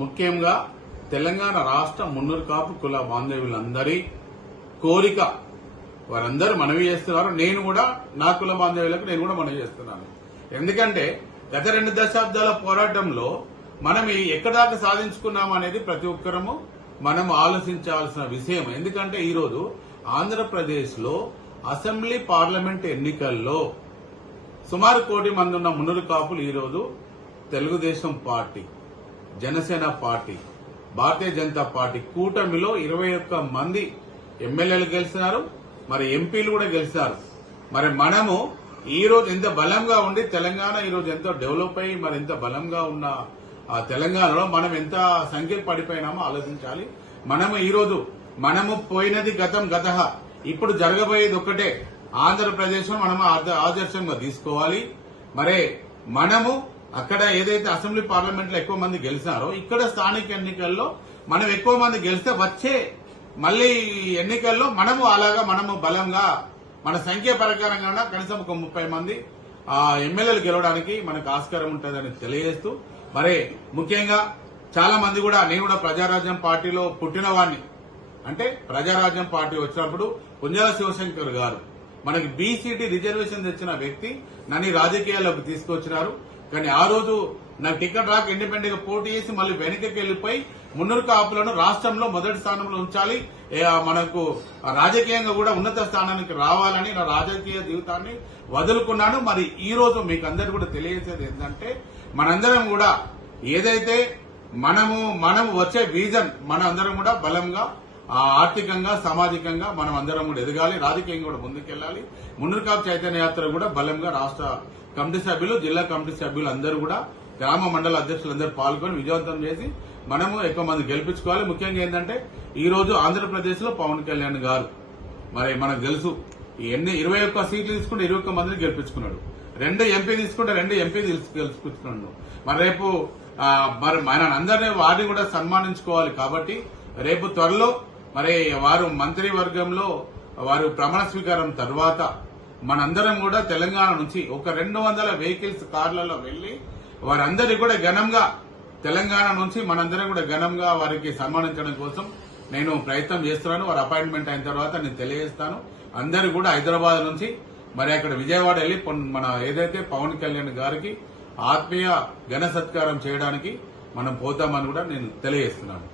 ముఖ్యంగా తెలంగాణ రాష్ట్ర మున్నూరు కాపు కుల బాంధవ్యులందరి కోరిక వారందరూ మనవి చేస్తున్నారు. నేను కూడా నా కుల బాంధవ్యులకు నేను కూడా మనవి చేస్తున్నాను. ఎందుకంటే గత 2 దశాబ్దాల పోరాటంలో మనం ఎక్కడ దాకా సాధించుకున్నాం అనేది ప్రతి ఒక్కరము మనం ఆలోచించాల్సిన విషయం. ఎందుకంటే ఈరోజు ఆంధ్రప్రదేశ్ లో అసెంబ్లీ పార్లమెంట్ ఎన్నికల్లో సుమారు 1 కోటి మంది ఉన్న మున్నూరు కాపులు ఈరోజు Telugu Desam party, Janasena party, Bharatiya Janata party కూటమిలో 21 మంది ఎమ్మెల్యేలు గెలిచినారు, మరి ఎంపీలు కూడా గెలిచినారు. మరి మనము ఈ రోజు ఎంత బలంగా ఉండి తెలంగాణ ఈ రోజు ఎంతో డెవలప్ అయ్యి మరి ఎంత బలంగా ఉన్న ఆ తెలంగాణలో మనం ఎంత సంఖ్యలు పడిపోయినామో ఆలోచించాలి. మనము పోయినది గతహ, ఇప్పుడు జరగబోయేది ఒక్కటే. ఆంధ్రప్రదేశ్ లో మనము ఆదర్శంగా తీసుకోవాలి. మరే మనము అక్కడ ఏదైతే అసెంబ్లీ పార్లమెంట్ లో ఎక్కువ మంది గెలిచినారో ఇక్కడ స్థానిక ఎన్నికల్లో మనం ఎక్కువ మంది గెలిస్తే వచ్చే మళ్లీ ఎన్నికల్లో మనము బలంగా మన సంఖ్య ప్రకారంగా కనీసం ఒక 30 మంది ఎమ్మెల్యేలు గెలవడానికి మనకు ఆస్కారం ఉంటుందని తెలియజేస్తూ, మరి ముఖ్యంగా చాలా మంది కూడా నేను కూడా ప్రజారాజ్యం పార్టీలో పుట్టిన వాడిని. అంటే ప్రజారాజ్యం పార్టీ వచ్చినప్పుడు పుంజాల శివశంకర్ గారు మనకి బీసీటీ రిజర్వేషన్ తెచ్చిన వ్యక్తి నన్ను రాజకీయాల్లోకి తీసుకొచ్చినారు. కానీ ఆ రోజు నాకు టికెట్ రాక ఇండిపెండెంట్ గా పోటీ చేసి మళ్ళీ వెనకకి వెళ్లిపోయి మున్నూరు కాపులను రాష్ట్రంలో మొదటి స్థానంలో ఉంచాలి, మనకు రాజకీయంగా కూడా ఉన్నత స్థానానికి రావాలని నా రాజకీయ జీవితాన్ని వదులుకున్నాను. మరి ఈ రోజు మీకు అందరు కూడా తెలియజేసేది ఏంటంటే మనందరం కూడా ఏదైతే మనము వచ్చే విజన్ మనందరం కూడా బలంగా ఆర్థికంగా సామాజికంగా మనం అందరం కూడా ఎదగాలి, రాజకీయంగా కూడా ముందుకెళ్లాలి. మున్నూరు కాపు చైతన్య యాత్ర కూడా బలంగా రాష్ట్ర కమిటీ సభ్యులు, జిల్లా కమిటీ సభ్యులు అందరూ కూడా గ్రామ మండల అధ్యక్షులందరూ పాల్గొని విజయవంతం చేసి మనము ఎక్కువ మంది గెలిపించుకోవాలి. ముఖ్యంగా ఏంటంటే ఈ రోజు ఆంధ్రప్రదేశ్ లో పవన్ కళ్యాణ్ గారు మరి మనకు తెలుసు 21 సీట్లు తీసుకుంటే 21 మందిని గెలిపించుకున్నాడు, 2 ఎంపీ తీసుకుంటే 2 ఎంపీ గెలిపించుకున్నాడు. మరి రేపు మరి మన అందరినీ వారిని కూడా సన్మానించుకోవాలి. కాబట్టి రేపు త్వరలో మరి వారు మంత్రివర్గంలో వారు ప్రమాణ స్వీకారం తర్వాత మనందరం కూడా తెలంగాణ నుంచి ఒక 200 వెహికల్స్ కార్లలో వెళ్లి వారందరినీ కూడా ఘనంగా తెలంగాణ నుంచి మనందరం కూడా ఘనంగా వారికి సన్మానించడం కోసం నేను ప్రయత్నం చేస్తున్నాను. వారి అపాయింట్మెంట్ అయిన తర్వాత నేను తెలియజేస్తాను. అందరూ కూడా హైదరాబాద్ నుంచి మరి అక్కడ విజయవాడ వెళ్లి మన ఏదైతే పవన్ కళ్యాణ్ గారికి ఆత్మీయ ఘన సత్కారం చేయడానికి మనం పోతామని కూడా నేను తెలియజేస్తున్నాను.